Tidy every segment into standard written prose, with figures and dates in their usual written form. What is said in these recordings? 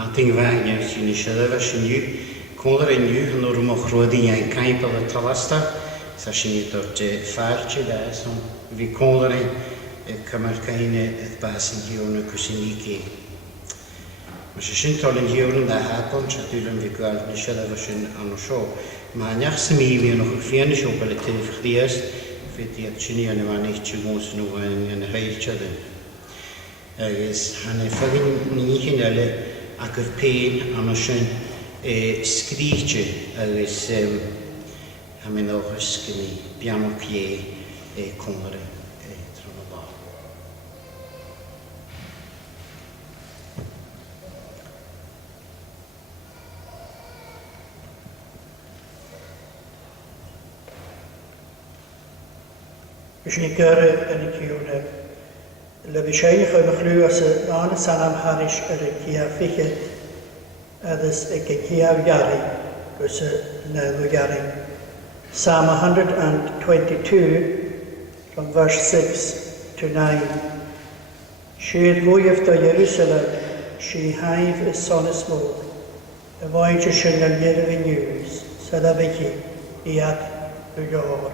Nothing vagne sin ishada sin you color in you nor Roddie and Campbell at Talasta sa sin dort farche da so vi color kamar kaine et basin hiorna kusiniki ma sin tolin hiorna da hapon chatulum vi gal ishada sin an show ma nyachs mi vi noch fiene show collective khdias fit die chini an man nicht chumos no en heichade is han fagin ni hinale ac yr pein am y sy'n sgriche agos am yn o'ch ysgynnu biano pie cwmr tron o bo. Ys ni gyrru yn y ciwne. Le bysieich yn chlw as y man san am haris yr y ciaf fichet addys y ciaf gari gwrs y neddw gari. Psalm 122 from verse 6 to 9. Sied fwyaf do Jerusalem, si haif y son ysmwg, y foed y sy'n gynnyr y news, sydd a fichi i ad y gor.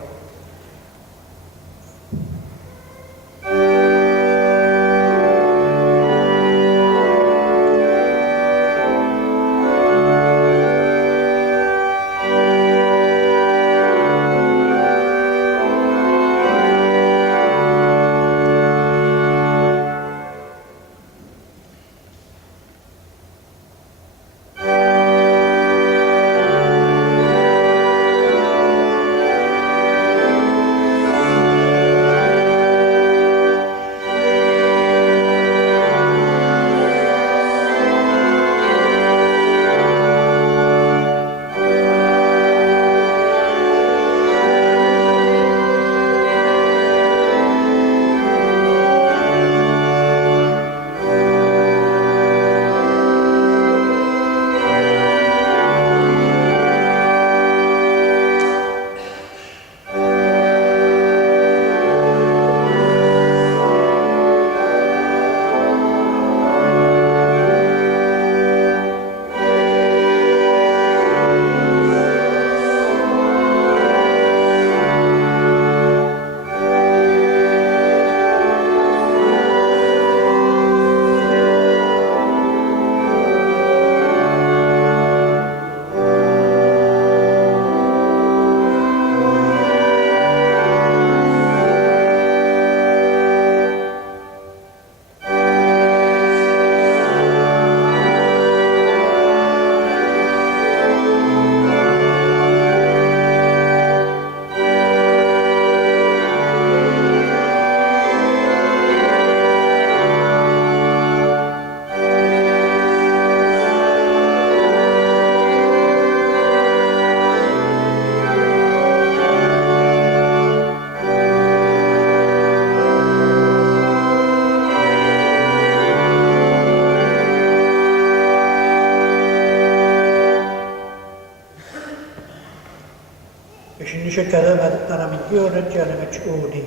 Siarad ar am hiwr yn janamach odi.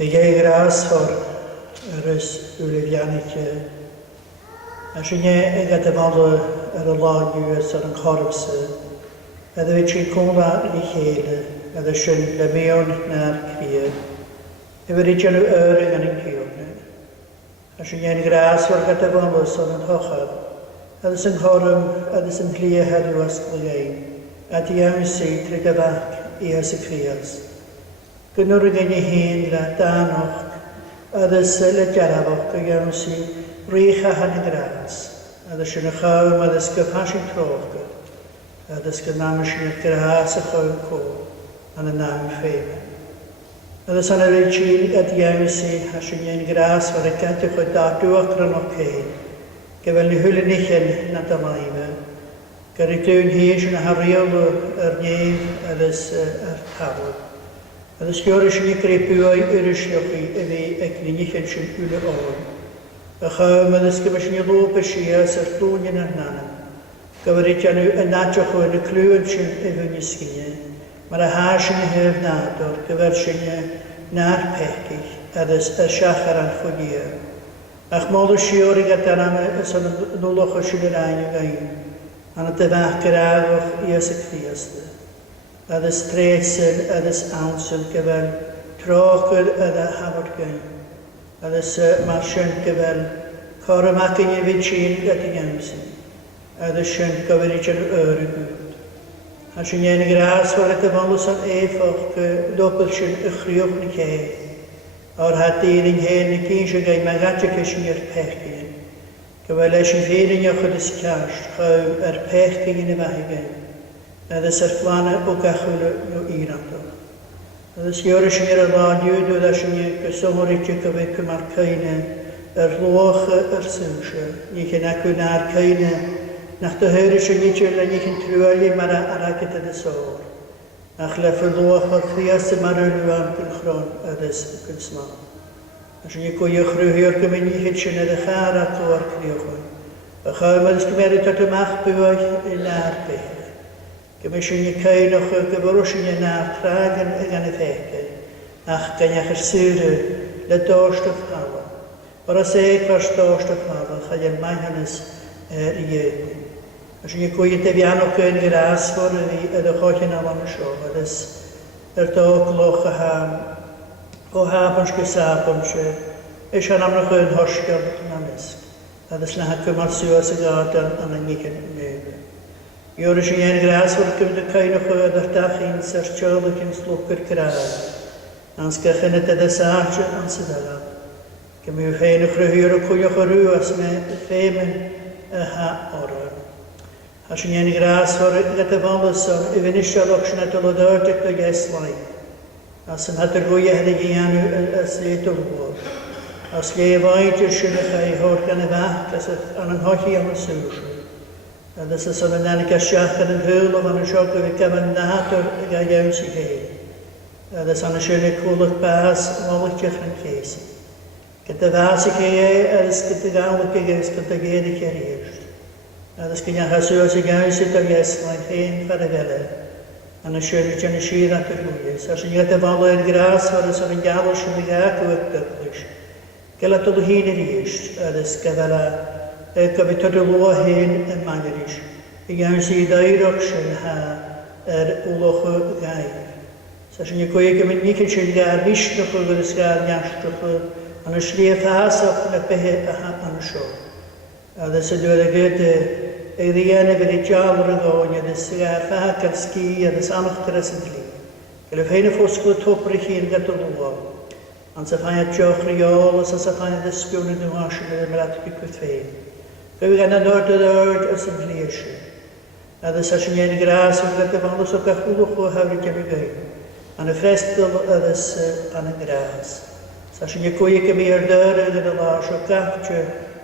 Y ieir asfor yr ys ulifianich a sy'n ei gadafalo ar y lagu as ar yn corfsa a dda fi cwmla yn ei chele a dda sy'n lemeon na'r cria e fe rydyn nhw yn yn ciwrna a sy'n ei grasfor gadafalo ar yn hochar a dda sy'n chorym a dda sy'n glia heddiw as gliein a di am sy'n trigafach i as y crias. Gynnwyr yn ei hyn la danoch a ddysl y jarafach y iawn sy'n rych a han y gras a ddysg yn y chawm a ddysg y pasyn troch a ddysg y nam sy'n y gras a chawm co an y nam ffeim. A ddysg yn y reitsil a di am sy'n a sy'n ein gras war y gadwch o dadw ac rhan o cein gyfel ni hwylyn eich na dalaime. Gyr i glwn hys yn harriol yr nef a ddys ar tafod. A ddys gyr ysyn i grebu o'i yrwysioch i fi ac ni'n eich yn sy'n yw'n oed. A chawm a ddys gyfys ni lwp y sias ar dŵn yn arnanam. Gyfer i dyn nhw yn adroch o'n y clwn sy'n efo ni sgyniau. Mae'r has yn y hyf nador gyfer sy'n na'r pechgych a ddys y siach ar anffoddio. Ach móla siúrig a darama san nulach o siúr aine gain. An a dyfach gyragwch i ysig fiasta. Ydys tresyn, ydys awnsyn gyfer trochyd yda hafod gain. Ydys marsiwn gyfer corymach yn i fydsin gyda gamsyn. Ydys sy'n gyfer i dyn yr gwyd. A sy'n ein gras fawr y gyfalus am efoch dobl sy'n ychriwch ni ceir. O'r hadir yn hen ni cyn sy'n gael magadja cysyn i'r pechgyn. Gyfel eisiau ffeirin i'ch ydys casht, chaw yr pechgyn yn y fahigain. Ydys flanau o gachwyl o Irando. Ydys gyr sy'n i'r laniw dod a sy'n i'r gysomor i gyfer cymar caine loch yr sywsio. Nich yn acw na'r caine nach dy hyr sy'n nidr le nich yn trwyli mar aragyd ydys o'r. Ach le loch o'r chrias y mar ylwan yn chron ydys gysmal. As yn ygwy o'ch rwy'r gymuned sy'n edrych ar at o'r criwchwn. Y chawm ydys gymerid at y mach bywyd yn na'r beth. Gymys yn y cain o'ch gyfrwys yn y na'r trag yn gan y fecau. Ach ganyach yr syr le dost o ffala. O'r aseg fars dost o ffala, chad yn mae hynnes i ydyn. As yn ygwy y defian o'ch yn gras fawr ydych o'ch yn alam y sio. Ydys dog loch y ham. O habans gysabans eis an amnach yn hosgol yn amysg. Ydys na hacw mar sywas y gadan an yn gyn nebe. I'r sy'n ein gras fawr gymryd y cain o'ch yd ar dach un sy'r tiolwg yn slwg yr graag. Ans gachyn y dydys arch an sydd Gymryd fein o'ch rhywyr o cwyoch o rhyw as me ffeimyn y ha oran. As yn ein gras fawr gyda folus o'n i fynisio o'ch sy'n edrych o dyrdig o geslai. As yn hadr gwy hynny gian as le dwlwr. As le faint yw'r sy'n eich ei hor gan y fach as an ynhochi am y sŵsio. As as o'n yna'n gasiach gan yn hyl o fan y siog o fi gafan nadr y gael iawn sy'n hyn. As an y sy'n eich cwlwch bas molich diach yn ceisi. Gyda fas i ceie as gyda gael o gygys gyda geir i ceir. As gyda hasw as y gael sydd o'r ieslain hen far y feler. An y sy'n yn y sir at y rwys. As yn ydy fawr yn gras fawr as yn galw sy'n y gach o ygdyblis. Gael at oedd hyn yr eist, ydys gyfer a gyfyd o lwa hyn yn manyrys. I gael sy'n ddairoch sy'n ha wloch o gair. As yn y gwy gymryd nic yn sy'n gael wisnwch o gydys gael niastwch o an y sliaf hasach yn y behe an y sio. Ydys yn dweud y gyda ei ddian efo i diawr y goen, ydys gael ffag ar sgi, ydys anachtar as yn dli. Gael y fein y ffosgol topr i chi'n gada lwa. Ans y ffain y dioch riol, as y ffain y ddysgiwn yn ymwasio gyda mrad bygwydd fein. Gael gan y nord as yn dli eisiau. Ydys as yn ein gras yn gada falus o gachwlwch o hawr i gemi gael. An y ffresgol ydys an y gras. As yn y gwy gymir dyr gyda las o gaftio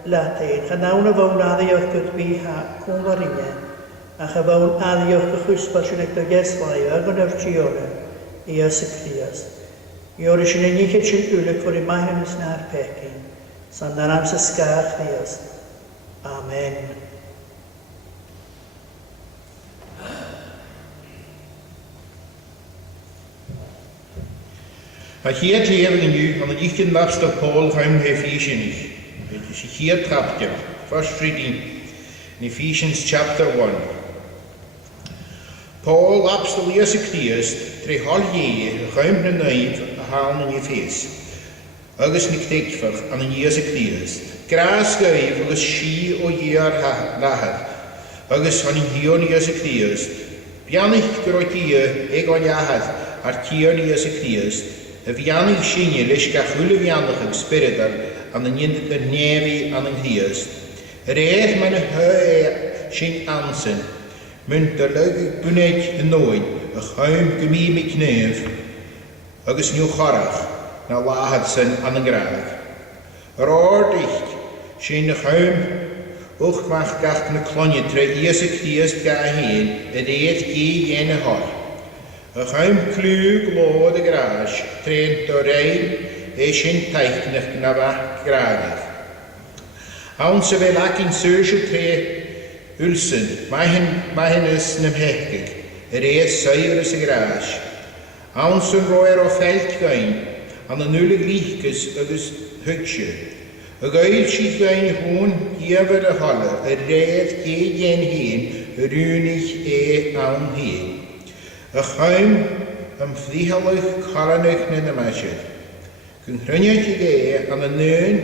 Latein, cha nawn y fawn addioch gyd bi ha cwmlar inne, a cha fawn addioch gychwysbar sy'n eich dogeslai ag yn yrtione i ysgrias. I o'r sy'n ei nichyd sy'n ulig fwr i maen ys na'r pecyn, sa'n na'r amser sgar chdias. Amen. A hier leren nu aan de ichten laatste Paul ruim Ephesians. Het is hier trapje, first reading in Ephesians chapter 1. Paul apstel Jesu Christ, tre hal je, ruim de neid, haal in je feest. Agus niet dikver aan een Jesu Christ. Graas geef, agus schie o jaar lacher. Agus aan een hion Jesu Christ. Bianig groot je, ik al jahat, artier Jesu Christ. Vianig sinje, lees gachule vianig spiritar, aan de niente de nevi aan een Christ. Reeg mijn huie sin ansen, munt de leuke bunet nooit, een geheim gemie met kneef, agus nieuw garag, na lahat zijn aan een graag. Roddie, sin de geheim, ook mag gacht een klonje tre Jesu Christ ga heen, het eet gie jene haar. Een geheim klug lo de graag, trein door rein, sin teichnach na bach graag. Aanse wel ak in surge tre ulsen, mahen is nem hekig, reis zuiver is graag. Aanse roer of veldgein, aan een ulle lichtjes agus hutje. Y gael sydd gael hwn gyfer y hola, y redd gen hyn, yr unig awn hyn. Y chaim am ffrihalach colanach na masyd. Gynghryniad I an y nyn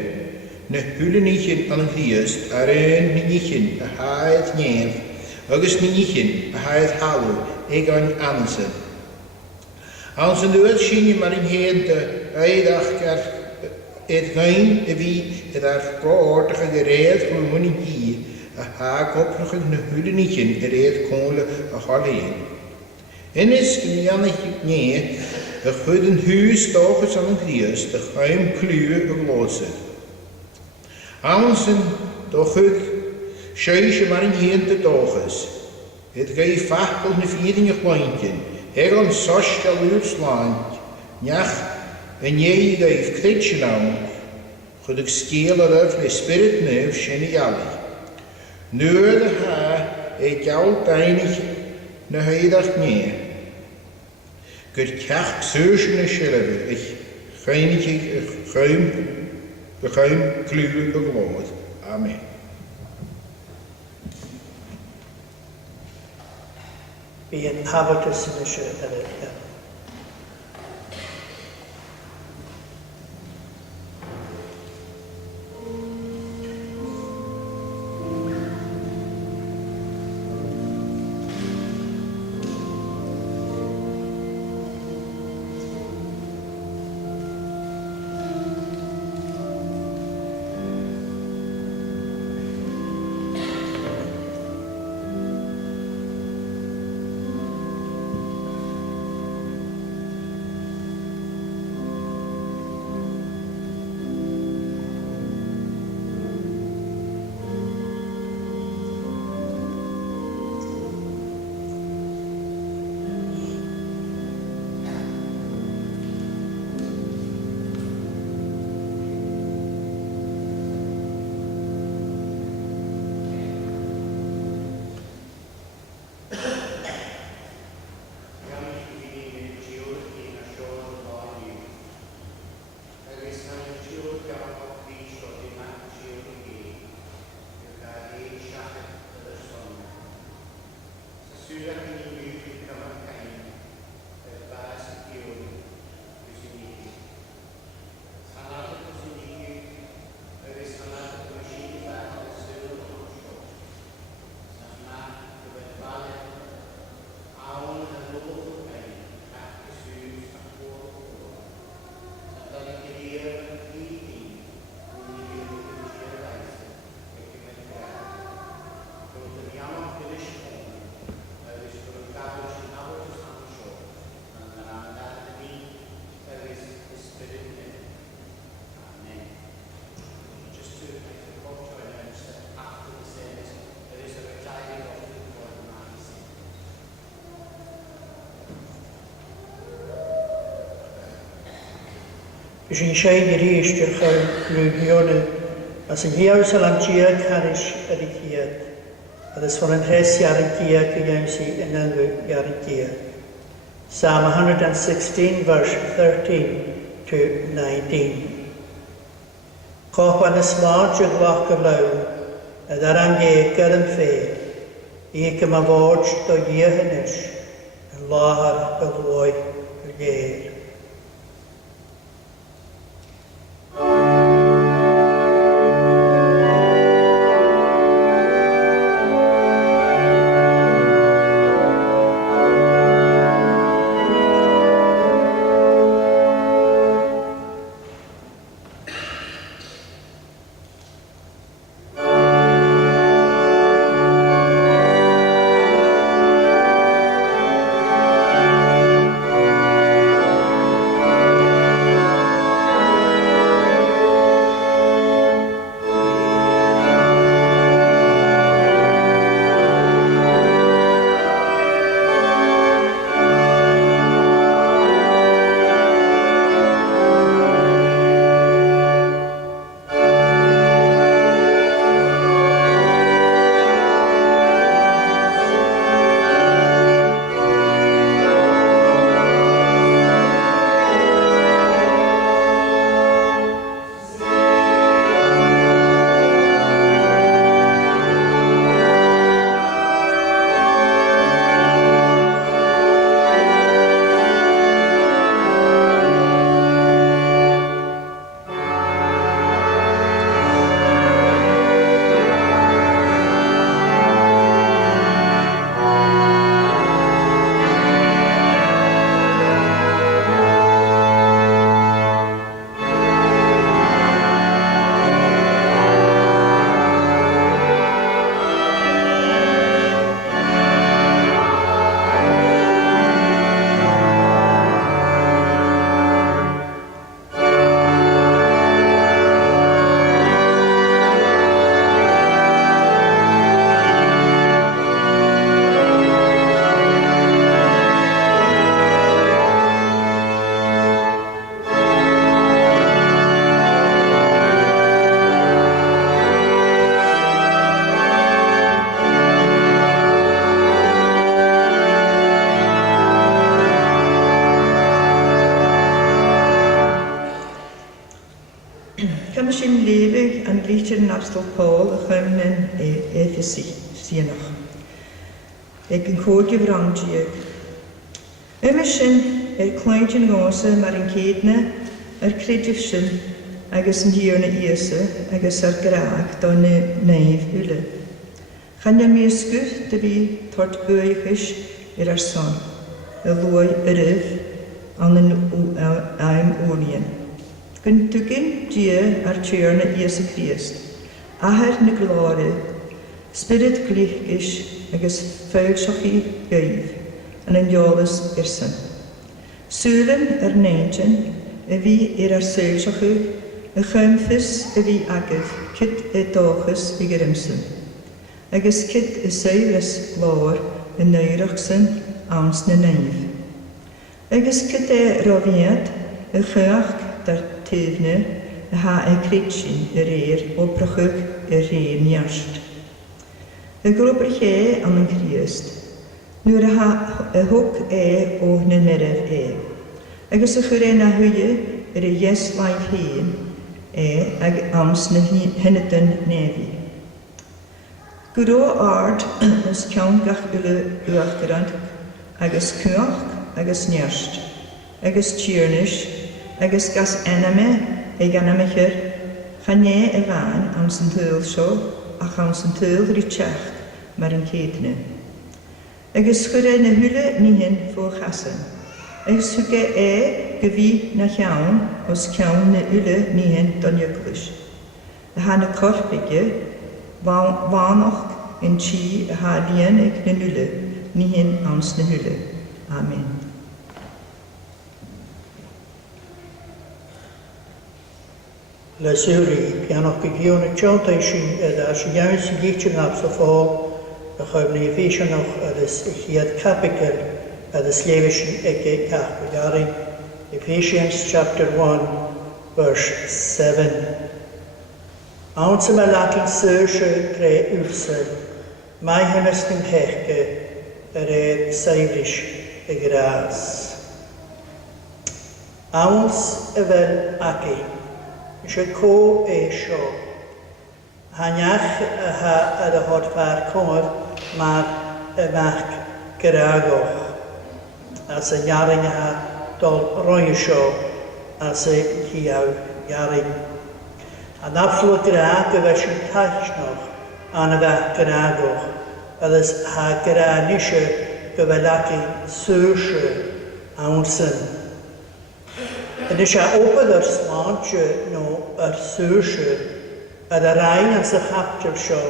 na hwlynich an y Christ ar yn nynich a haedd nef, agus nynich a haedd halw gan ansen. Ansen dweud sy'n mar yn hyn dy eidach gar gain fi ar gordach a gereed hwlmwn I a ha goprach na hwlynich redd cwnle a choleen. Ynys gynnianach nie a chud yn hwys dochus an y Christ a chaim clw a glose. Ansen do chud sy'n mar yn hyn dy dochus. Het gael fachbel na viering chwaintjen. Egon sostel uitslaan. Njach en jij gael kretje nou. Goed ik skeel eraf le spirit neuf shen jali. Nu de ha jou teinig na heidag nie. Gut kach sushne schilve. Ik geim kluwe bewoord. Amen. Be in habitus in the shirt of it. Is in shade the east your Lugione as in Hios Alangia Carish Erikia, as for an Hesiarikia Kiyansi and Yarikia. Psalm 116, verse 13 to 19. Copan is large of Loch of Low, and Arange Garan Fair, Ekam of Orge to Yehanish, and Lahar of Loy Gair. Kan man sin levig an glitcher en apostol Paul a chymnen Efesianach. Ag yn cóge vrandiag. Sin clwydion gosa mar yn cedna credif sin agus yn diwna isa agus graag don neif ule. Chanja miesgwyd dy fi tort bwychys son, y lwy ryf an yn aim olien. Gyn dwgyn dia tiwrna Iesu Christ, ahar na glóri, spirit glíchgis agus feilsach I gaif, an yn jolas irsan. Súlan neintjan, fi seilsachu, chymffys fi agaf, kit dochus I grimsan. Agus kit seilus lawr neirachsan ams na neif. Agus kit rofiad, chach dar tefne, ha critsin o brachug niast. Grober ché an yn Christ, nu'r ha hwg o na neref Agus na hwye yes laif hyn ag ams na hynnydan nefi. Gwro ard ys cawn gach yle uachgarant agus cwach agus niast, agus tiernish, agus gas ename anamechir, chanie fan am sy'n tyl sio, ach am sy'n tyl rydchach mar yn cedne. Agus na hwyle ni hyn fo chasan. Agus hwge gyfi na llawn os cawn na yle ni hyn don yglis. Ha na corpige, wanoch yn chi ha lian ag na yle, ni hyn ams na hwyle. Amen. Le Suri, pianoch gygion y tjonta sy'n iawn sy'n gitchen ab so fol, a chymni Efesianach ydys chiad capital ydys lewisyn ege cach begarin. Ephesians chapter 1, verse 7. Awn sy'n malakin syrsio gre ulsel, mai hymys dim hechge seirish y gras. Awns y fel agi, Isio co sio. Hanyach ha ad y hod far cwmwr mar y mach gyragoch. As y iaring ha dol roi sio as y hiaw iaring. A nafl o grag y fesy'n taithnoch an y fach gyragoch. Ydys ha gyra nisio gyfelagi syrsio awnsyn. Yn eisiau opad ar slantio no ar syrsio ad yr ein yn sy'n chapter sio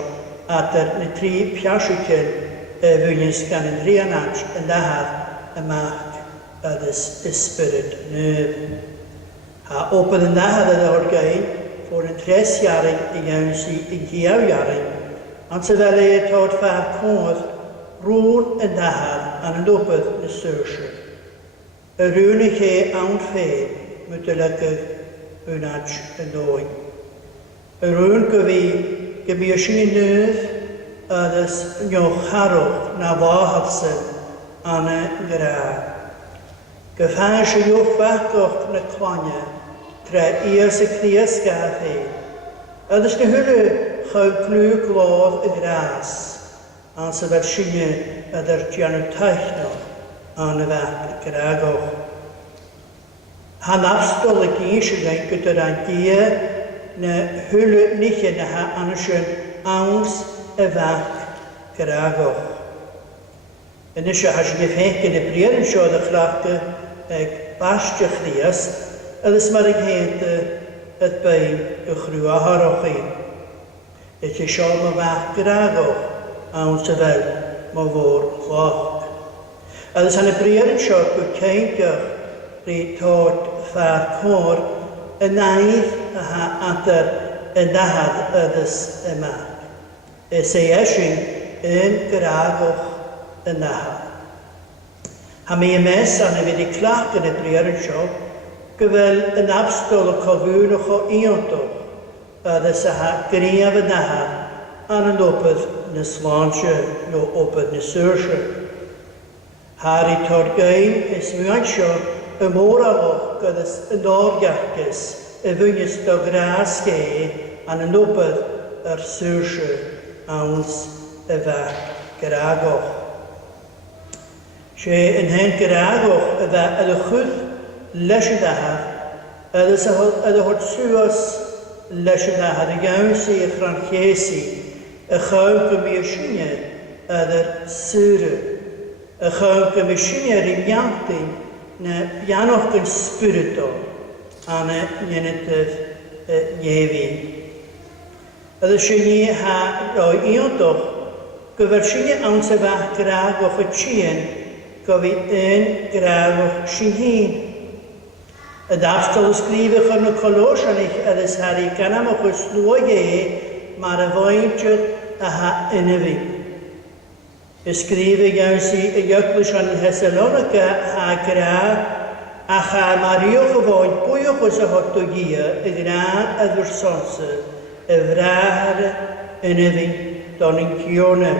at yr na tri piasican fwynis gan yn rhianach yn dahad y mach ad ysbryd nef. Ha opad yn dahad ad o'r gael fod yn tres iaring I iawn sy'n yn hiaw iaring ond sy'n fel tod fach cwmwyd rŵn yn dahad an yn opad na syrsio. Y rŵn I che awn ffeid mydylygydd wnach yn oed. Y rŵn gyfi ysyn I nef ydys nioch harwch na fahafsyn an y gra. Gyfhaes y ywch fagoch na clonia tre ias y cnias gath Ydys na hwnnw chael glw glodd y gras an sy'n fel synia ydy'r dianw taithnoch an y fach gragoch. Han afstol y gysyn yn gyda'r andia na hwylw nichen na ha anasyn awns y fach gragoch. Yn eisiau hasyn y ffengen y brir yn siod y chlachga ag bastio chlias, ydys mar ag hent y bain y chrw a haroch I. Ydych siod ma fach gragoch awns y fel ma fôr chloch. Ydys han y brir yn siod gwy ceingach Rhi tord ffa'r cwr y naid ha adar y nahad ydys yma. Se esyn yn gragoch y nahad. Ha mi ymys an y fydd I clach yn y brir yn sio, gyfel yn abstol y cofwnwch o iontoch ydys ha griaf y nahad an yn opad na slansio no opad na syrsio. Har I tord gael ys mwy'n sio y môr aloch gydys yn orgachgys y fwynis do grasge an y nobod sŵrsio awns y fach gragoch. Se yn hen gragoch y fa y chwth leis y dahar, y hwt sŵas leis y dahar, y gawn si y Ffranchesi, y chawn gymysynau ydy'r sŵr, y chawn gymysynau rydyn iantyn na bianoch yn spirito an y nynnydydd niefi. Ydy syni ha roi iondoch gyfer syni awns y fach gragoch y tîn gofi yn gragoch sy'n hyn. Y dafstol ysgrifych yn y Colosianich ydys harri gan am o'ch ysglwyd mae'r y foentydd a ha ynyfi. Ysgrifych iawn si y yglis yn Thessalonica ha gra a cha mariwch y foen bwywch os y hoto gia y gra y ddwrsonsa y frahar ynyfi don yn cione.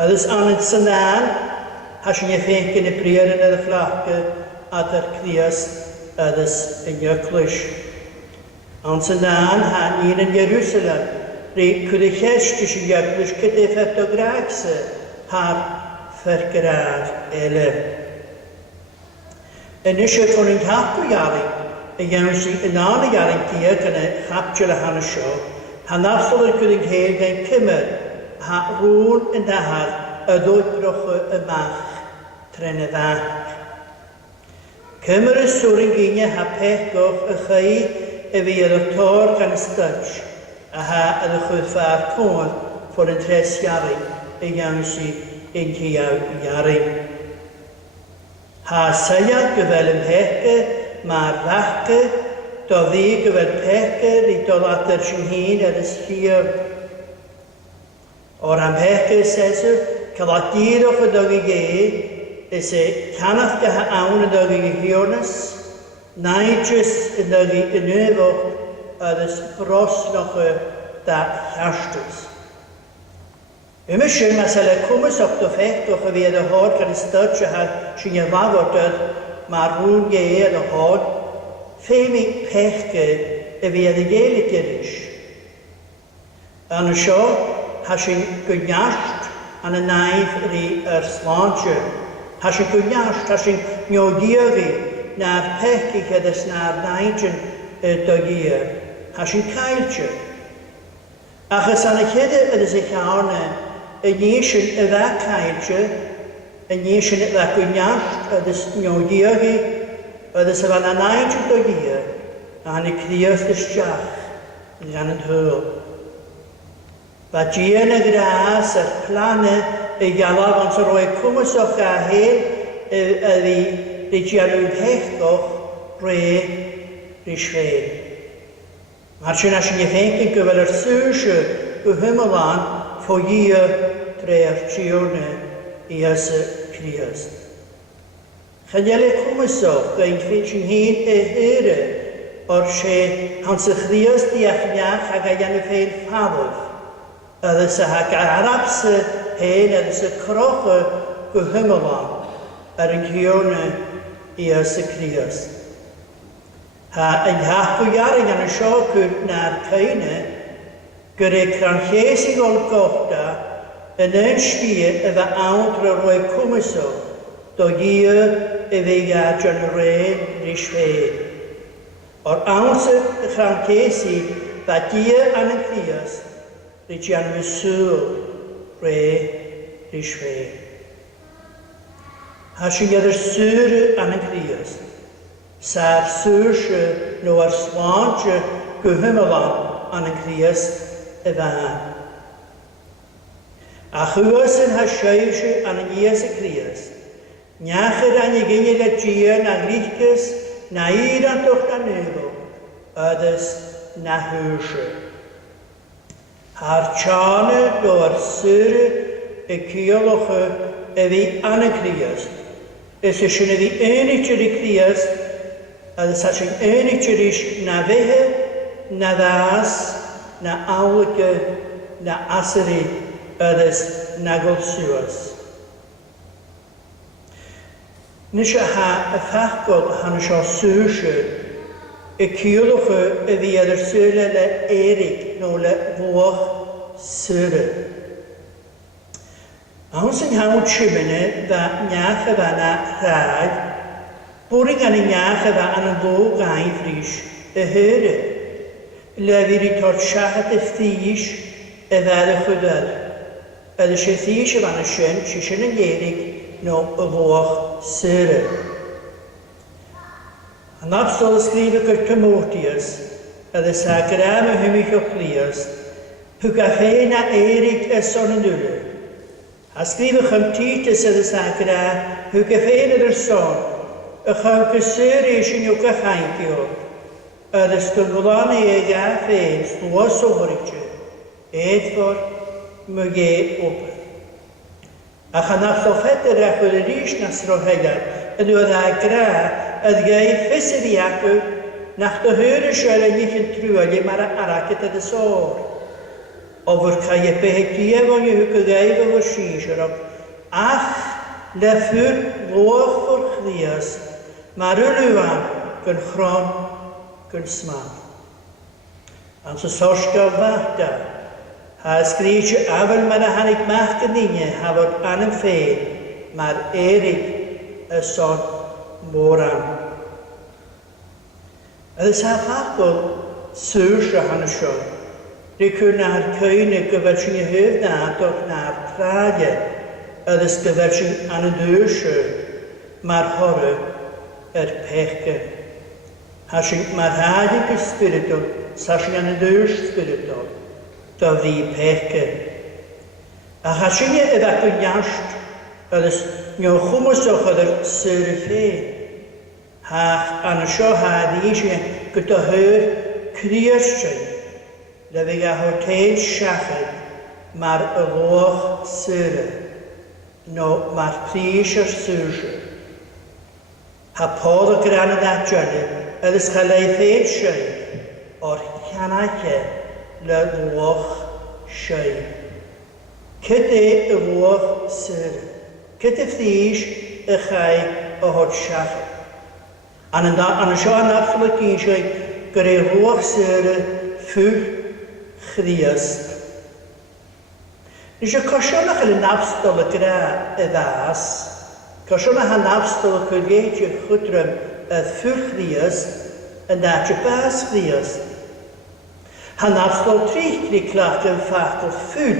Ydys anad synan ha sy'n effeich yn y prier yn y fflachga adar crias ydys yn yglis. Ond synan ha ni'n yn Jerusalem rhi cwyddichest ys yn yglis gyda ffetogragsa har ffergraf ele. Yn eisiau con yn capw iari y iawn sy'n yn an y iari dia gyda chaptio'r han y sio ha nafsol yn gwyddi'n cael gan cymryd ha rŵn yn dahar y ddwybrwch y mach tren y ddach. Cymr y sŵr yn gynia ha pechgoch y chai y fi yr tor gan ystydj a ha y chwyffa'r cwr ffordd yn tres iari y iawn sy'n yn ciaw iari. Ha syad gyfel yn pechga mae'r fachga do ddi gyfel pechga i dolater sy'n hyn ar ysgir. O'r am pechga sesw cael a dirwch y dog i gei is y canach gaha awn y dog i hionas, naidrys y dog i ynefo ar ys bros noch y da chastys. Ymysyn mas ala cwmys o'ch do fechgoch y fi y hod gan ystod ha sy'n y fafodod mae'r rŵn gei y hod ffeimi pechga y fi y Gaelic ydys. Yn y sio ha sy'n gynnast an y naif rhi slantio. Ha sy'n gynnast, ha sy'n niogiori na'r pechgig ydys na'r naidyn y dogia. Ha sy'n caeltio. Achos an y chydde ydys eich arna y nisyn y dda caeltio, y nisyn y dda gynnast ydys niogiori, ydys y fan a naidyn dogia, a han y crios ysdiach, yn gan yn hwyl. Fa gian y gras yr planau y galaf ond sy'n rhoi cwmys o'ch a hyn ydy gian yw'n hechgoch re rysfeir. Mae'r sy'n asyn efenc yn gyfer yr sŵrsio y hymelan ffo ia dre'r tiwrna i ys y crias. Chynel y cwmys o'ch gael ffyd sy'n hyn y hyra o'r se hans y crias diachniach a gael yn y ffeil ffafwf. Ydys y hag arabs y hen ydys y croch y gyhymelan ar yn ciwrna i ys y crias. Ha yn hachw iari gan y sio gwrdd na'r caina gyda Ffranchesi Golgotha yn sbio y fa awd roi cwmyso do gia y fe gadron y ren rysfeir. O'r awd y Ffranchesi fa dia an y crias rydych yn myswl re rysfeir. Ha sy'n gyda'r sŵr an y crias. Sa'r sŵrsio nhw ar slantio gyhymelan an y crias y fan. A chwys yn hasioesio an y nias y crias. Niachyd an y gynig a gian a glychgys na iran doch na nefo, ydys na hwysio. Har tjane door sure y cioloch y fi an y crias. Ys ysyn y fi enitr y crias, a ys ysyn enitr ys na fehe, na fas, na awlyga, na asari, ydys na golswas. Nys ha y ffachgol han ysio sŵrsio ciúlacha a bhí ar súla le éiric nó le bhuach súra. Ans yn hawn siwmene dda niach y fa na rhaid, bwri gan y niach y fa an y ddo gain ffris y hyre. Le fyr i tord siachat y ffys y fel y chwydel. Ydw eisiau ffys y fan y sien, sy'n yn geirig no y fwach syre. Yn abstol ysgrif y gyr Timotheus, ydw sagram y hymich o chlias, pwgaffe na eirig y son yn dwle. A skrifach am Titus ydw sagra, pwgaffe na yr son, y cham cysur eisiau nhw gachaintio, ydw ysgolgolan ei gaffein, slwas ohrigio, edfor, myge open. A chanaf soffet yr achwyl yr eich nas rohegan, ydw ydw agra, ydw gai ffysir i acw, nach dy hyr y siol yn eich yn trwyol i mar araket ydw sôr. Over kan je behektie van je gegeven voor Shisharok. Ach, le vuur woog voor Chlias, maar uluwan kun chron kun smaak. En ze sorstel wachta. Ha skrietje avel maar han ik machte dingen, ha wordt aan een veen, maar erik is zo'n moran. Het is haar fakkel, zuursje han schoon. Die kunnen haar keunen gewelchen je hoofd na toch naar trage. Het is gewelchen aan een deusje, maar horre pechke. Als je maar heilige spiritual, als je aan een deus spiritual, dan die pechke. En als je evacueert, het is jouw gommelsog er surfe. Haag aan een show hadisje, kunt de heur krieschen. Le vi a hotel shachad, mar y loch syre, no mar prisher syrse. Ha pod o gran y ddadjone, ydys chael ei ffeil sioi, o'r chanake le loch sioi. Cyde y loch syre, cyde ffys y chai o hod shachad. An y sio anafol y gyn sioi, gyda loch syre ffyr Christ. Is je kosjonach een afstol gra edas, kosjonach een afstol kugeetje goedrum het voor Christ en dat je pas Christ. Han afstol trichtli klachten fakkel ful,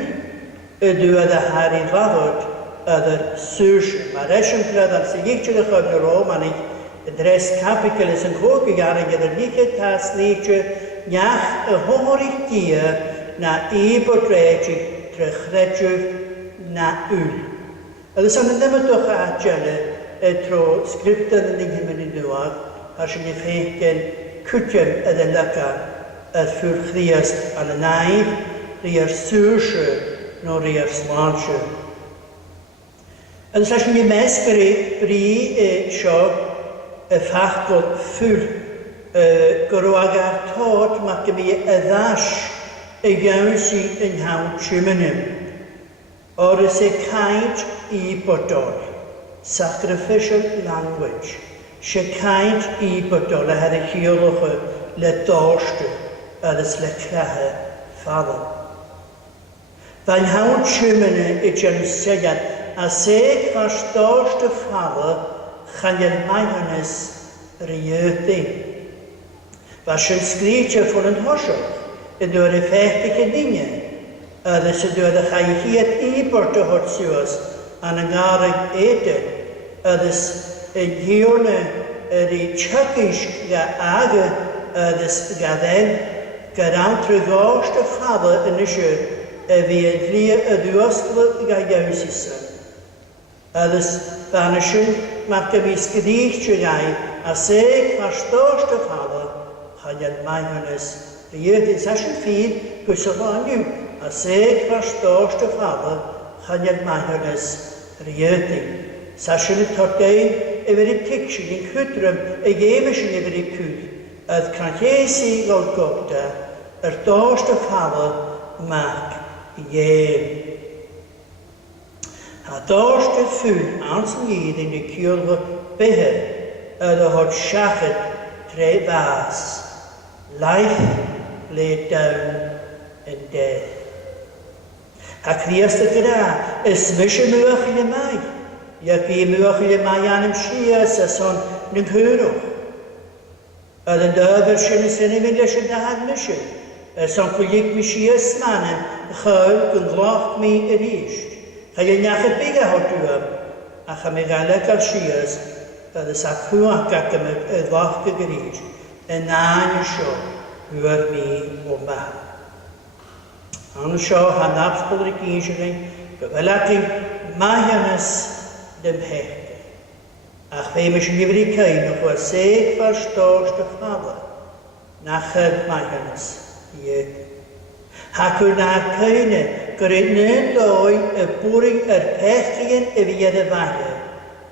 door de haar in wavot, er sush, maar is een klad als je jeetje de goede romanik, het rest kapitel is een hoog gegaan en je er niet tas liedje. Niach y horig dia na ibodreju trechreju na ul. Ydys an ddim y doch adjale tro sgriptan yn ynghym yn ddiwag a sy'n ei ffeinken cwtiem ydyn lyca yd ffwr chriast an y naif riar sŵrsio no riar slansio. Ydys a sy'n ei mesgri bri sio y ffachgol ffwr Gyrwag ar tod mae gyda mi y ddash y iawn sy'n yn hawn siwmynym. O'r ys y caint I bodol, sacrificial language, sy caint I bodol a had y hiolwch le dorstu, ar ys le crahe ffadden. Fa'n hawn siwmynym y jan seiad a seg fas dorstu ffadden chan yw'r mainhannes rydyn. Was een skrietje voor een horsel, door de vechtige dingen. Dus door de geïnteresseerd importe hortsuas aan een garig eten. Dus een hierne die tjekkisch geage, dus gaden, garant terugste vader in de scheur, wie een vlieg duostel gejuisissen. Dus van een schön maakt de misgedichtje jij, als ik verstoorste vader. Hanyan mainhanes, de jeugd is als een fiel, kussavanu, a seg verstorste vader, hanyan mainhanes, de jeugd. Sasjen het tortein, over de tikschen in kutrum, geversen over de kut, het krantjesi golgokta, dorste vader, maak jem. Het dorste ful, aansen jid in de kjolge behe, de hot schachet, tre vaas. life laid down in death. Ha Christa gyda, ysmysio mwch i mai. Iag i mwch i mai anam sias a son nyng hwyrwch. Oedd yn dyfer sy'n ysyn i fynd leis yn dahad mysio. Son cwlig mi sias manen, chael gyngloch mi yr eist. Chael yn iachyd big a hodwam, a cha mi gael ag al sias, oedd y sacwach ac am y ddoch gygryd, yn nain y sio, hwyr mi o ma. An sio han absbol y gysyn, gyfel ac i mahianas dim hechta. Ach fe mis yn gyfri cain o'ch o'r seg far stors dy ffala, na chyd mahianas ieg. Ac wy'n na cain gyda'n nyn doi y bwring yr pechgyn y fiad y falle,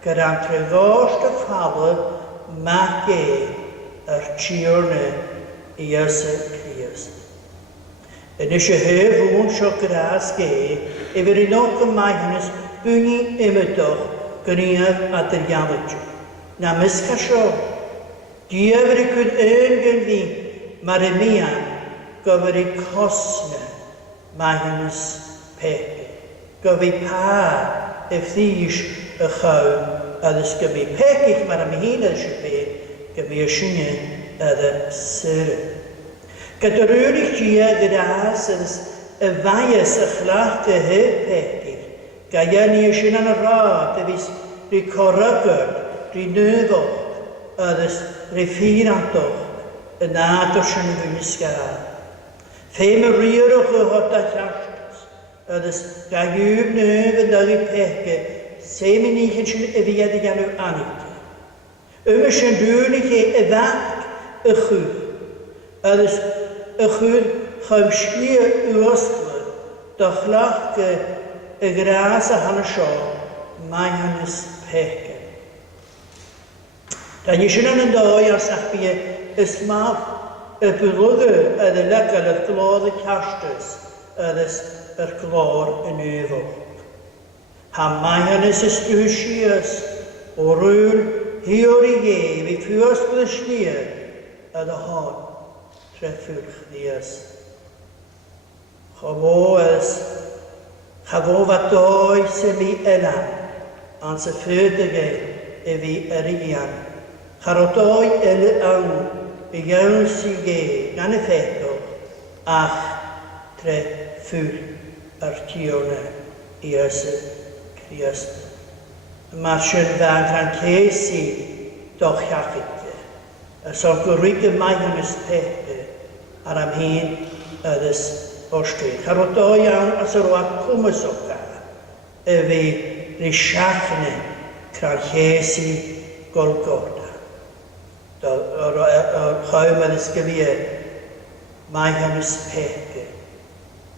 gyda'n trefos dy ffala mach e yr tiwrna i ysy Christ. Yn eisiau hyfwn sio gras ge, e fyr i nog y mahianas bwyngi ymydoch gyniaf a dyrgialwyd. Na misca sio, diafr i cwyd yn gynfi, mae'r ymia gofyr i cosna mahianas pech. Gofi pa y ffys y chawn a ddysgymu pech mae'r ymhyn ar eisiau pech, gymi ysynnu ydy syr. Gyda'r unig dia gyda asys y faias y chlach dy hyf pechir. Gaia ni ysyn yn y rad, y fys rhi corrygod, rhi nyddoch, ydys rhi ffyrantoch, y nad oes yn fwy ysgaf. Fem y rhywch y hoda llastys, ydys gaiwb nöf yn dagi pechge, sem yn eich yn y fiad i ganw anid. Ymys yn dwnig y fach y chwyd, ydys y chwyd chym sglir ywysgwyr, dochlach y gras a hanna sio, mae hannes pechge. Da ni sy'n yn doi ar sach bi ysmaf y bwlwgr ydy legal y glod y castys ydys yr glor yn efoch. Ha mae hannes ystwysias o rwyl hiwr i gef i ffwys bydd y sglir ydy hon. Treffwch ddias. Chafo fa doi sy'n mi elam, an sy'n ffyrdig e fi yr ian. Char o doi ele awn, i gawn sy'n ge, gan y ffedo, ach treffwch ar tiwrna i ysy Christ. Mae'r sy'n fan can cesi doch iachyd. Son gwrwyd y mae yn ysbeth ar am hyn ydys o stryd. Char o do iawn as yr o'r cwmys o ga, y fi risiachne cra'r Iesu Golgotha. O'r chawm yn ysgyfie, mae yn ysbeth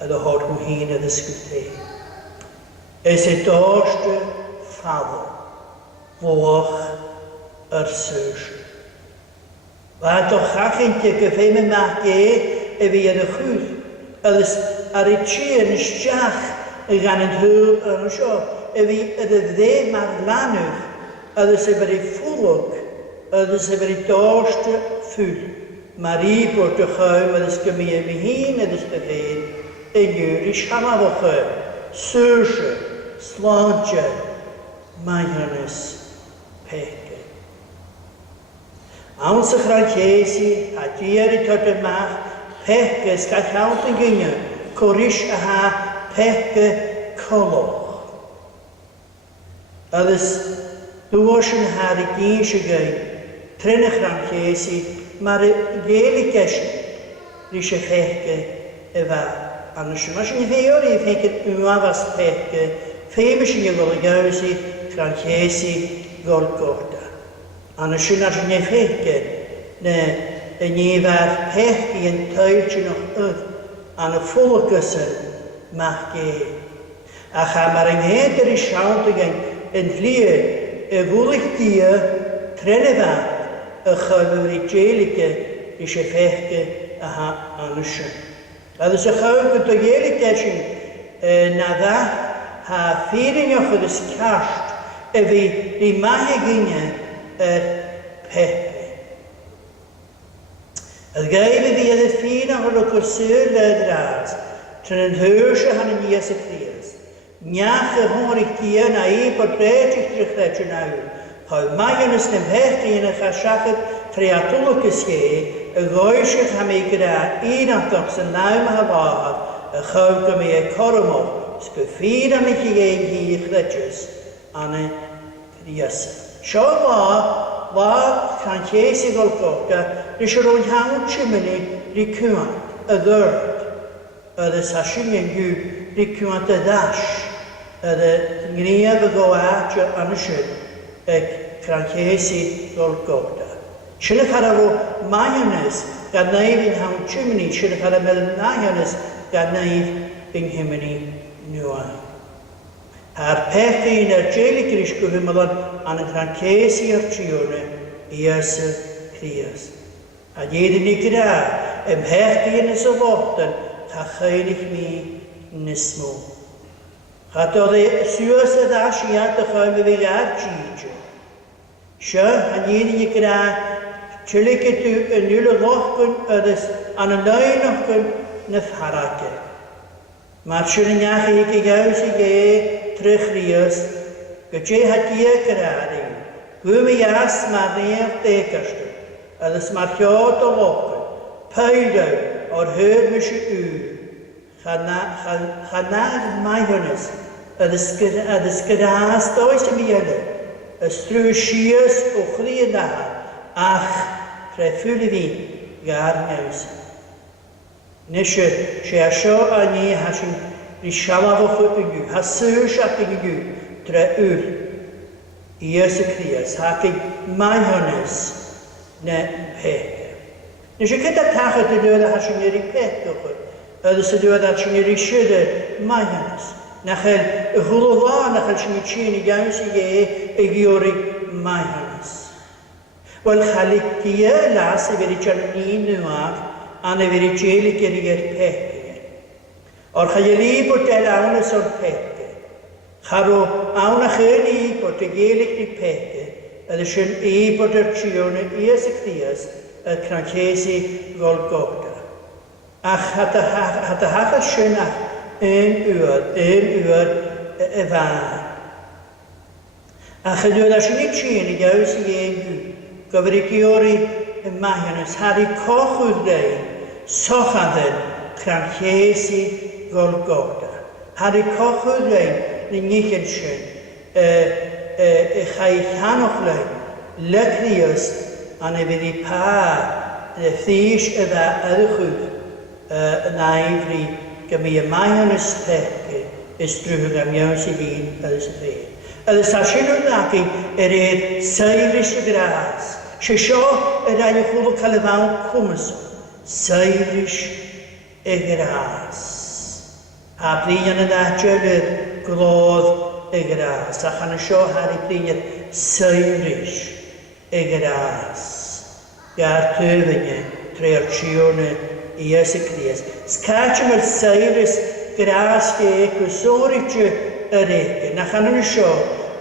ydw hod hwn hyn ydw ysgwte. Ys y dorst ffaddo, fwoch yr sŵs. Waar toch graag in te gefemen maak je fi yn y chwyd. Ydys ar y tîn ysdiach y gan yn hwyl yn y sio. Fi ydy dde mae'r lanwch. Ydys efo'r ei ffwlwg. Ydys efo'r ei dorst ffwl. Mae'r i bod y chawm ydys gymryd mi hun ydys befein. Yn yw'r i siamaf o chawm. Sŵrsio, slantio, mae hynny's pech. Awn sy'n chrant Iesu a diar i tod y mach pechgys gael llawnt yn gynnu cwrys a ha pechgy coloch. Ydys dwys yn har i gyn sy'n gyn tren y chrant Iesu mae'r Gaelic eisiau rys y pechgy efo anwysio. Mae sy'n feio'r i pechgy ywafas pechgy ffeim sy'n i ddol y gawsi chrant Iesu Golgotha. An y sy'n ar sy'n effeithgen, na y nifar pechgi yn tael sy'n o'ch ydd, an y ffwlwgys mach ge. A cha mae'r ynghed ar y siawnt yn ddlir y gwlych dia tren y fa y chawr i Gaelic eisiau pechgi a ha an y sy'n. A ddys y chawr gyda Gaelic eisiau na dda ha ffyrin o'ch ydys cast y fi i mahi gynnau yr pepe. Y gael fi y ffyn a hwnnw gwrsur le dras, tryn yn hwysio han yn ies y Christ. Niach y hwn i'ch dian a I bod bred i'ch drichled yn awr. Hau maen ys nym hech di yn eich asiachyd treatolwg ysge, y goes eich am ei gyda un atoch sy'n nawm a hafahaf, y chawg am ei corymog, sgyffyr am eich ein hi chledjus, anna Reza. Sio fa can ches i golgoga, rys yr o'n hawn chymini ri cwan, y ddyrd, y sasyn yn yw ri cwan y dash, y ngriaf y go at yn y sydd, can ches i golgoga. Sy'n eich ar o mayonnaise, gan naif yn hawn chymini, sy'n eich ar y mel mayonnaise, gan naif yng Nghymru nŵan. A'r peth un ar geili gris gwhymylon an yn rhan ces i'r triwne I ys y Christ. A dydyn ni gyda, ymhech dyn ys o fodyn, cha chailich mi nismo. Cha doedd e sŵs y ddas I at y chwaim y fi gael gydjo. Sio, a dydyn ni gyda, tylig ydw yn nŵl y lochgwn ydys an y nain ochgwn na fharagyn. Mae'r sy'n yn iach I gaws I ge trech rios, gydje had ie gyrari. Gwym I as mae'r neaf degasdu, ydys mae'r hiod o lochgwn, peidaw o'r hyr mis I ŵr. Chanag maihonys, ydys gydaas does I mi yna, ystrwy sias o chri yn daha, ach treffwl I fi gar news. Nesje, se a sio a ni hasin ri sialaf o chwyd yn yw, ha sŵs ac yn yw, dre ŵr, I ys y Christ, ac I maihonys na peth. Nesje gyda tachod y dwyd a hasin i'r peth o chwyd, ydys y dwyd a hasin i'r sydd y maihonys. Nachel y chwlwa, nachel sy'n I tîn I gaws I e gyori maihonys. Wel, chalik dia las I feri jan ni'n nŵag, Anna fyr I geili gyda'r pethau. O'r chayeli bod del awn ys o'r pethau. Charo awn a chyn I bod y geilig I pethau. Ydw sy'n I bod yr triwn I ys y Christ y cranchesi Golgotha. Ach hata hachas sy'n ach yn ywyd y fan. Ach ydw ydw sy'n I tîn I gaws I ein hw. Gofyd I giori y mahianus harri cochwyd dweud sochadyn cranchesi Golgotha. Harri cochwyd dweud ni nichen sy'n y chai chanoch dweud lygrius an y fydd I pa y ffys y dda ydwchwyd yn aifri gymi y mahianus pechge ystrwyd am iawn sy'n hun ydys y fe. Ydys a sy'n o'r nagi edd seiris y gras. Se sio yr ein chwlw cael y fawn cwmys, seiris y gras. A blin yn adjol y glodd y gras, a chan y sio har I blin seiris y gras. Gar tyfynia, tre'r triwn I ys y Christ. Sgachm yr seiris gras ge gwsori ty yr egen, a chan y sio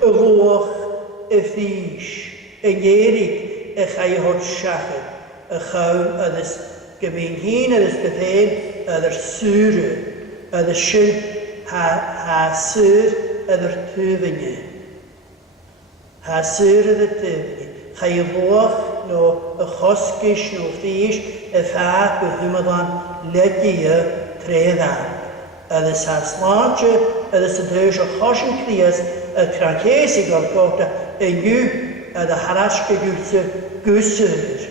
y lwch y ffys, y ngerig, y chai hod siachyd, y chawn ydys gymyn hun ydys bethyn ydys sŵrw, ydys sy'n ha sŵr ydys tyfynia. Ha sŵr ydys tyfynia. Chai lwch no y chosgys no ffys y ffag o hymoddan legia tredan. Ydys ha slantio ydys y dwys o chosyn Christ y cranchesi Golgotha yn yw ydw harasg y gwsyr.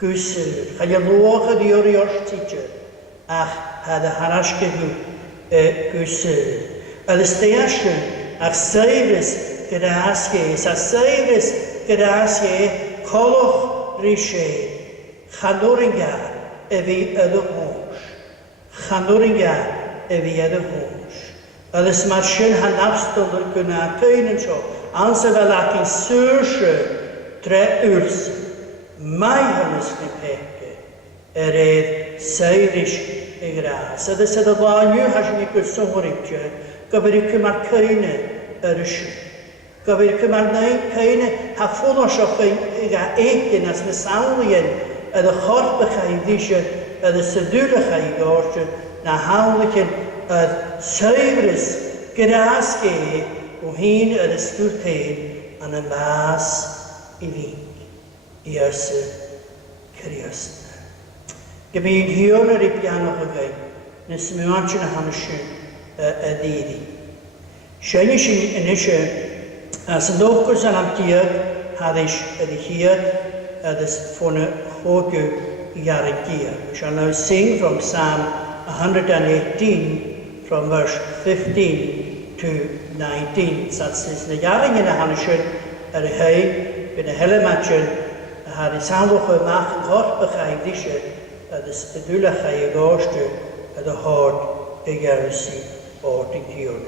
Chai lwch ydw I o'r tîtio, ach ydw harasg y gwsyr. Ydw steasyn, ach seifrys gydasge, a seifrys gydasge, colwch ryshe, chanwringa fi ydw hwns. Chanwringa fi ydw hwns. Ydw smarsyn hanafstol yr gwna tyn yn sio, Anse fel ac yn sŵrsio dre wrs, mai hynny's ni peke, edd seiris y gras. Ydw sydd y blaen yw has ni gwrsofwrigio, gofyd I cymar cyne yr ysio. Gofyd I cymar neud cyne ha ffwnos o'ch I ga egin as na sawnien a chorpa chaidisha, a sedula chaidorcha, na haulikin a suivris graske, o heen a sturtein, an a maas I vink, Ierse Christ. Gebeen hierner I piano gegeven, nes muantje na hansje a didi. Schenishin in ische, as een dokers aan am tier, had ik hier, is van een hoge jaren keer. We shall now sing from Psalm 118, from verse 15 to 19. Dat is de jaren in de hansje, hij, bij de hele matchen, had ik samen gemaakt, God begrijpt disje, is de dulle ga je goorste, de hoort de jarensie.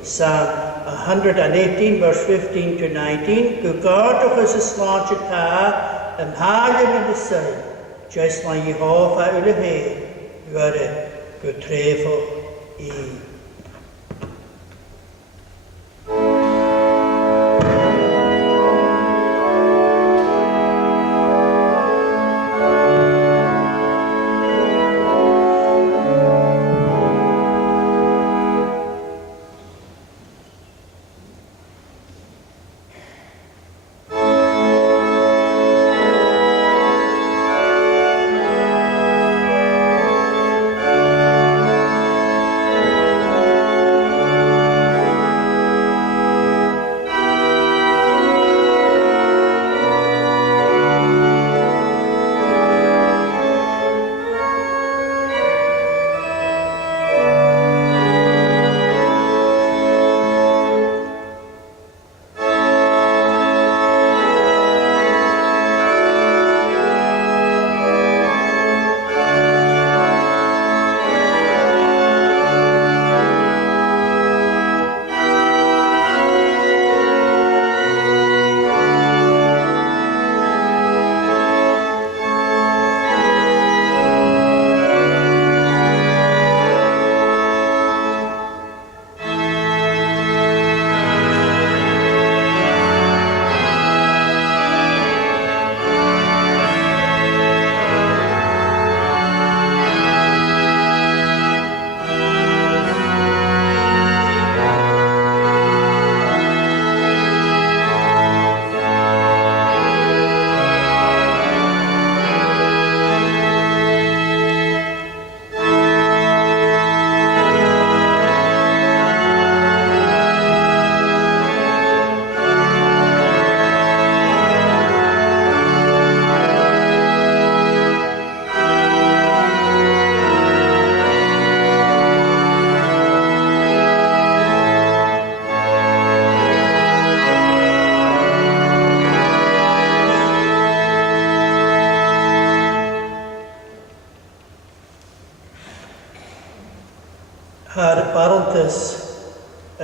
Psalm 118, verse 15 to 19. Gugardoch is a slaunch ta, and hagen in the sun, just like Jehovah ulehe, were gutrevel I.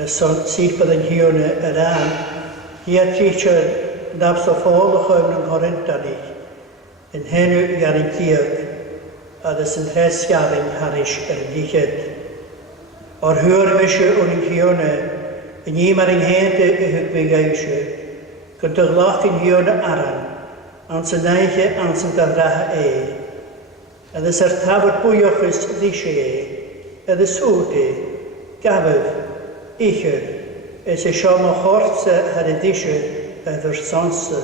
Son sipel in hierne eraan. Hier teacher naps of all the home in Corintali. In henu garantiert, is een restjaring harish erdiget. Or huurwisje in hierne, en jemar in hente het begeisje. Kunt toch lach in hierne aran, aan zijn neige, aan zijn tabraha En is tabert boejochus dische, is ute, gabev, Icher, is a shama hortse haridische versonse.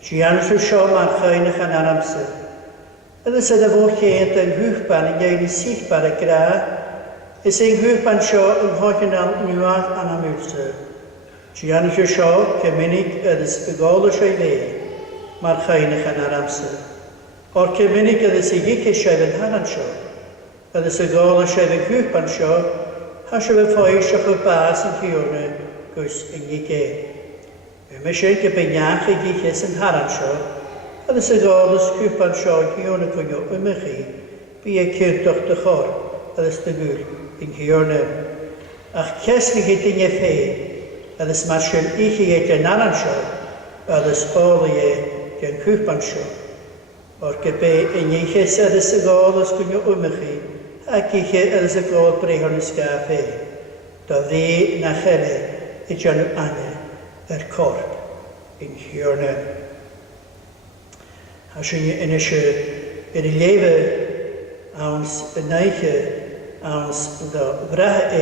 Giansu shama geinig en aramse. En is de woordje een huugpan in jullie zichtbare kraag, is een huugpan show een hogenal nuaat aan amulse. Giansu show, keminnig is begolische lee, maar geinig en aramse. Or keminnig is een gikke scheven haran show. Het is een golische huugpan show, Has je foisach op baas in hierne gus in jige. Misschien heb je jage giches en haransho. Dat is het alles kupan show hierne kun je umegi. Wie je kind toch de goor. Dat is de gul in hierne. Ach keslig het in je vee. Dat is maar schön ich je ten haransho. Dat is alle je ten kupan show. Or gebe in jiches dat is het alles kun je umegi. Ac ich is a god brehon scafe. Da ve na chele I janu ane korp in hierne. As je in ische die leven ons neiche ons de vraag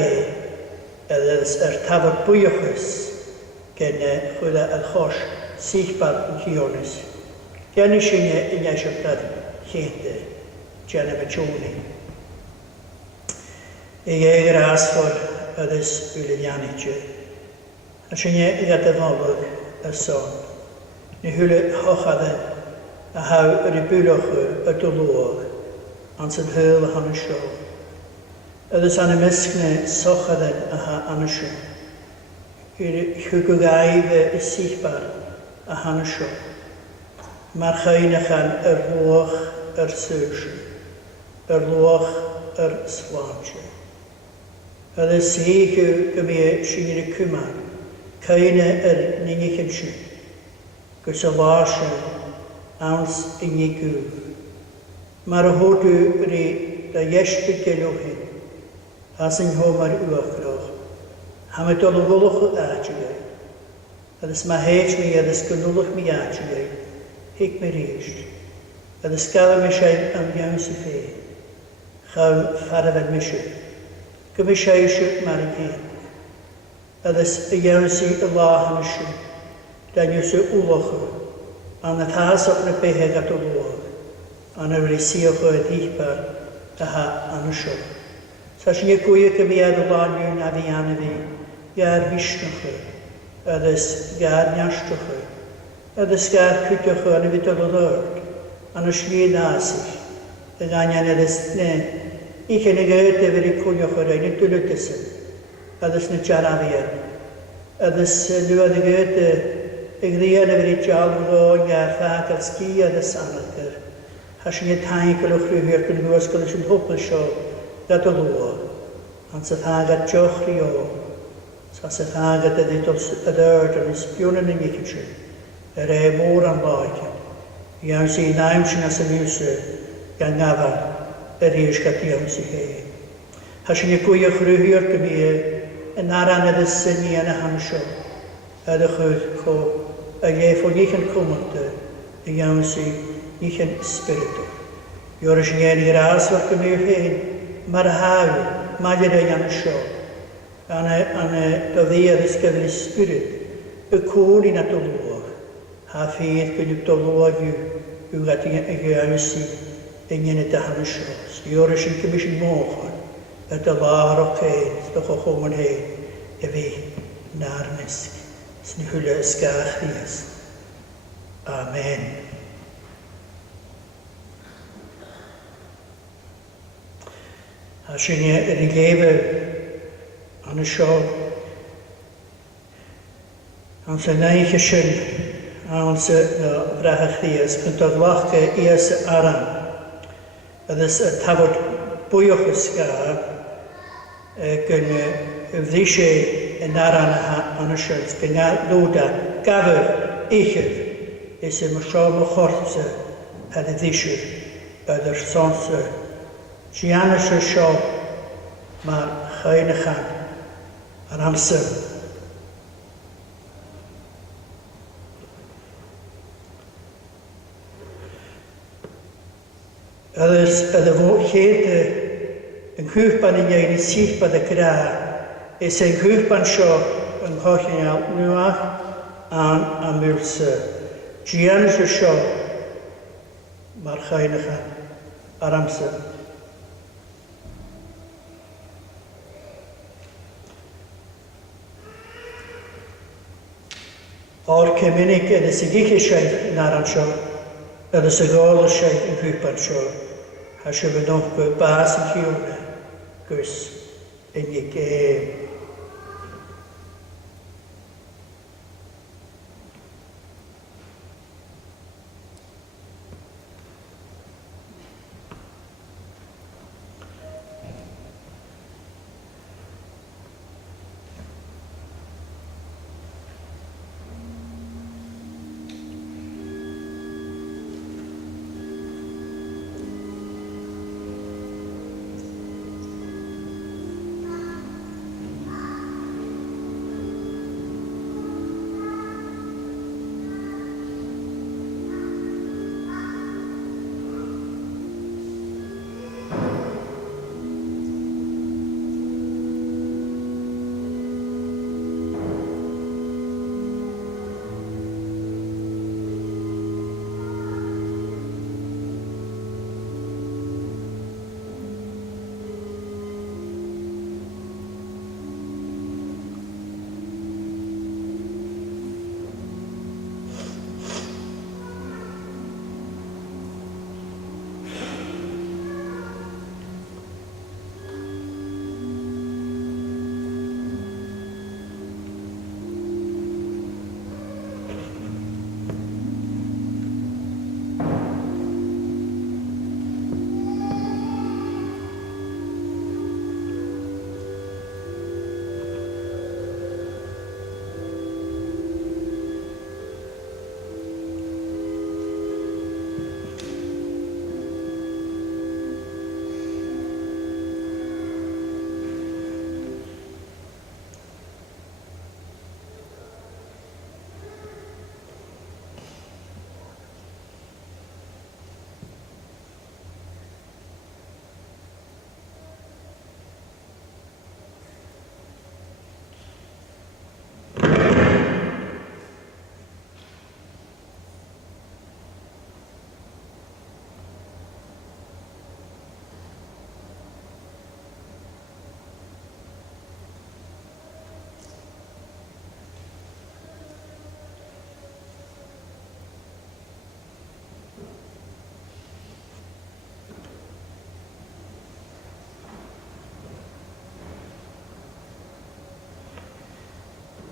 dat is tafel boeijes ken goede alchos zichtbaar gionis. Ken je in je dat gente generatie. Ik graas voor het is Ulianetje. Als je dat de vallen is zo. Nu hullen hoogade hou de buloge uit de loog aan zijn hele aan show. Het is aan de miskne sochade aan de show. Hugugai is zichtbaar aan de show. Maar geen gaan loog seusje, loog slaantje. Het is zeker gemeen schijnende kumar. Keine ningekensje. Gesalvaasje ans in je gu. Maar hoort u de jeste gelogen. Als een homer uurkroog. Ham het al wollig uitgegeen. Het is maar heet me, het is genullig me uitgegeen. Ik me reest. Het is kalm me schijn aan jouwse vee. Gauw verder met misje. Gemisheisje maar een heen. Het is jouwse Allah aan de schoen. Dan je ze oorlogen. Aan het haas op de pehe gaat oorlogen. Aan een reciege dichtbaar te aan de schoen. Zoals je koeien gebied de laan nu naar die aan de weg. Jaar wistige. Het is jaar njastige. Het is jaar kutige aan de witte loord. Aan de schlee naast zich. En dan het is nee. Ik heb een geute waar ik kon je gereden, niet te lukken zijn. Het is niet jaravier. Het is nu de geute. Ik riede waar ik al gewoon jaar vaak als skiën de sanaker. Als je niet hankelijk gehoord kunt horen, kan je een hoppen show. Dat loor. Als het hagat jochrio. Als het hagat dat dit op het aard en spionnen in je kitchen. Rij moor aan buiten. Jij ziet naamsje als een musse. Jij gava. Is gaat die om zich heen. Als je een goede gehoord kunt en naar de zin en aan de show. De goed. En jij voor niet een komende, en jij ziet niet een spiritu. Joris jij niet raas wat je meer heen, maar hou, maar je dan aan de show. En de weer is geen spirit. Ik hoor in het oorlog. Ha veer kun je het oorlog u gaat jij zien en je niet aan de show. Joris je misschien mogen, het de lager ook heen, de gekomen heen, en wie naar misk. Snuhule skachias. Amen. Als je het leven aan de show, aan zijn eigen schön, aan zijn vraagjes, kunt dat wachten eerst aan. Dat is het hebben boeijes gehad, kunnen vliegen en daaraan aan de schuld. Kunnen loda, gaver, icher, is een schouw gortse, het vliegen, de sonse, Giannische schouw, maar geen gang, ramse. Het is de woordgeerte, een huurpan in je zichtbaar de kraag. Is een huurpan zo, een hoogje nu aan mulse. Giannische zo, maar geen gang, ramse. Orke minik en de sigige schijf naar een show. Dat is een gouden schijf in huurpan show. Als je me nog bij baas en hielden, kus en je geheim.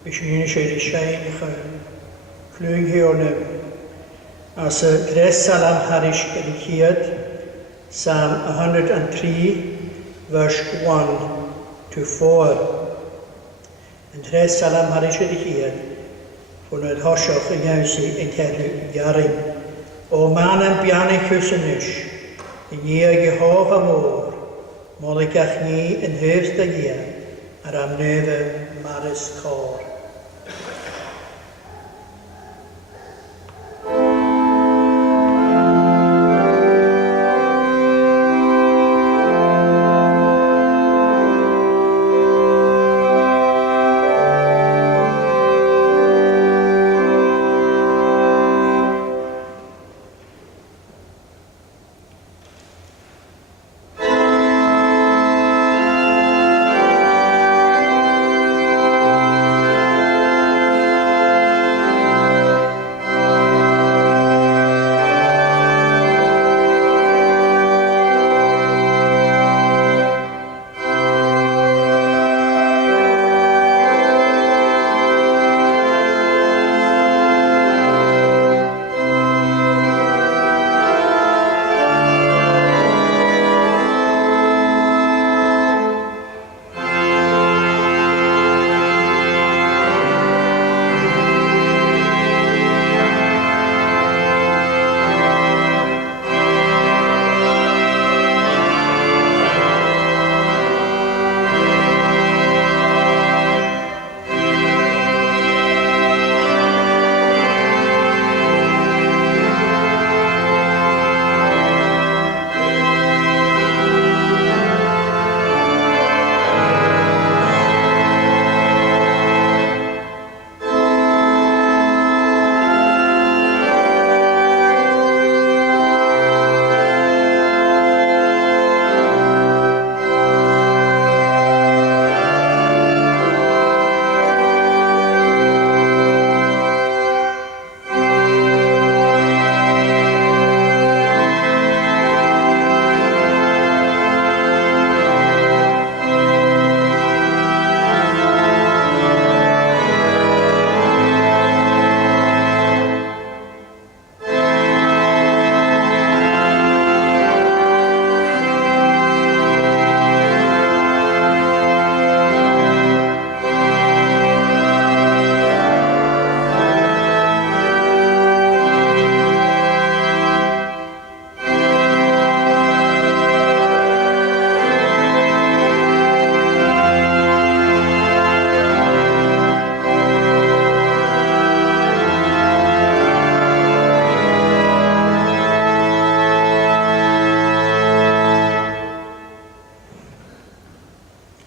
Bishyn sy'n siain clwng hiwne. As y dres salam harish ediciad, Psalm 103, verse 1 to 4. En dres salam harish ediciad, van het hosioch yn jausi yn terlu jarin. O man yn biannu chwysynys, yn ie Jehova môr, moligach ni yn hyfst y ie, ar am nefe maris cor.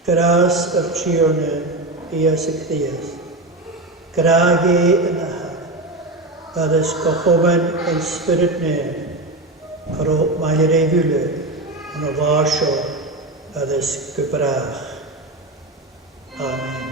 Gras yr triwne i as y cdias. Gra ge yn ahad. Adys gochoben yn spirit nef. Cro mae'n ei fwle. Yn o farsio adys gybrach. Amen.